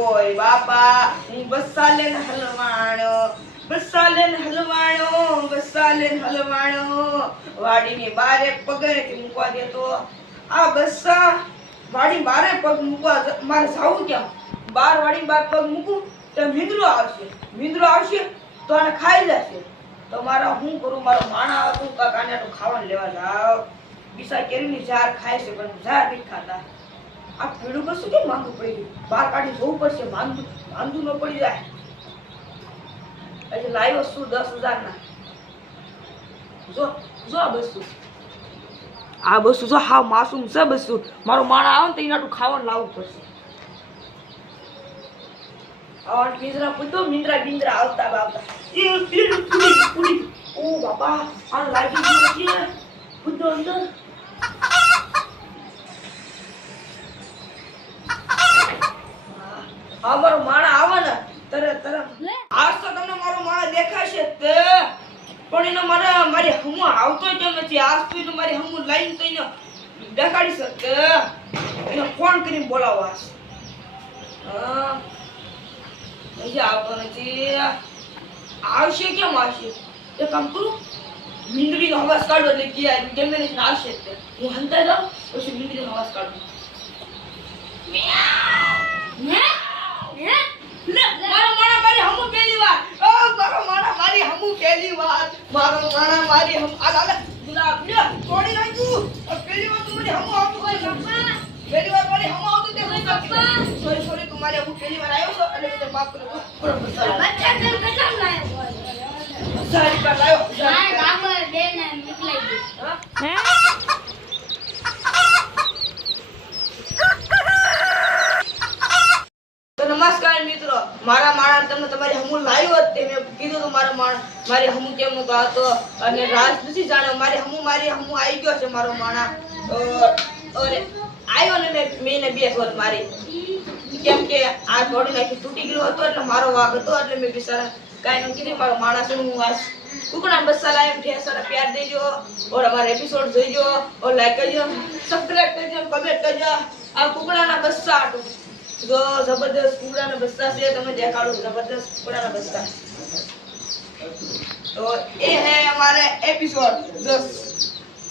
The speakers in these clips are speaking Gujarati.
ઓય બાપા હું બસાલેન હલવાણો વાડીની બારે પગેથી મૂકવા દેતો આ બસ્સા વાડી બારે પગ મૂકવા મારે જાવું કેમ બાર વાડી બાર પગ મૂકું તો મીંદરો આવશે તો આને ખાઈ જશે તો મારા હું કરું મારો માણા આવે તું કાકાને તો ખાવાનું લેવા જાવ બીસા કેરીની ઝાર ખાય છે પણ ઝાર નથી ખાતા આ પીડું કશું કેમ માંગવું પડી ગયું બહાર કાઢી જવું પડશે માંદું ન પડી જાય એટલે લાવ્યો શું 10,000 ના જો આ બસું જો હા માસૂમ છે બસું મારો માણા આવે ને તો એનાટું ખાવાનું લાવવું પડશે આવા પિંજરા પૂછો મિંદ્રા આવતા એ પૂરી ઓ બાપા આ લાગી ગયું છે પૂછો અંદર આ મારો માણા આવે ને તરત આજ તો તમને મારો માણા દેખાશે તે પણ એનો મારી હમુ આવતો કેમ નથી આજ તો એને મારી હમુ લાઈન તો એને દેખાડી શકે એને ફોન કરીને બોલાવવા હજી આવતો નથી આવશે કેમ આવશે એ કામ કરું મીંદડીનો અવાજ કાઢો એટલે કેમ આવશે હું હંતા જાઉં પછી મીંદડીનો અવાજ કાઢું મારો માણા મારી હમુ પહેલી વાર ગુલાબ લે છોડી નાખ્યું પહેલી વાર તું મને હમુ આવતું કોઈ પપ્પા પહેલી વાર મારી હમુ આવતું તે હું પપ્પા સોરી તમારે હું પહેલી વાર આવ્યો છો અને તો માફ કરો બચ્ચા કેમ કચમ લાયો સારી પર લાયો હા ગામ બે ને મોકલાઈ દે હે નમસ્કાર મિત્રો મારા માણા તમને તમારી હમુ લાવ્યો તે મેં કીધું તો મારી હમુ કેમ નતો આવતો અને રાજ નથી જાણ્યો મારી હમુ આવી ગયો છે મારો માણા અને આવ્યો ને મેં 2 શોટ મારી કેમ કે આ થોડી નાખી તૂટી ગયો હતો એટલે મારો વાગ હતો એટલે મેં બિચારા કાઈ ન કીધું મારો માણસ હું આ કુકડા બસ્સા લાવ્યો ઢેર સારા પ્યાર દેજો और हमारे एपिसोड જોઈજો और लाइक करજો सब्सक्राइब करજો कमेंट करજો આ કુકડાના બસ્સા આટું जो जबरदस्त कुकड़ा बस्ता से तुम्हें देखाड़ू जबरदस्त कुकड़ा बस्ता तो ये है हमारे एपिसोड जो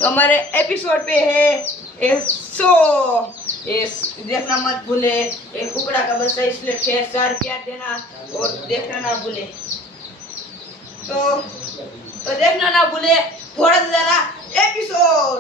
हमारे एपिसोड पे है ये देखना मत भूले ये कुकड़ा का बस्ता इसलिए ढेर सारा प्यार देना और देखना ना भूले तो देखना ना भूले थोड़ा देना एपिसोड।